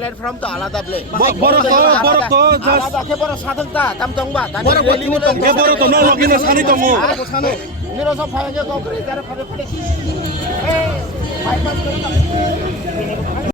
platform তো আলাদা play বড় তো জাস্ট আকে বড় সাধকতা তাম তংবা বড় বড় তো ন লগিনে সানি তো মো নিরস ফাইগে কো করে তার ফাবে ফাটে এই বাইপাস করে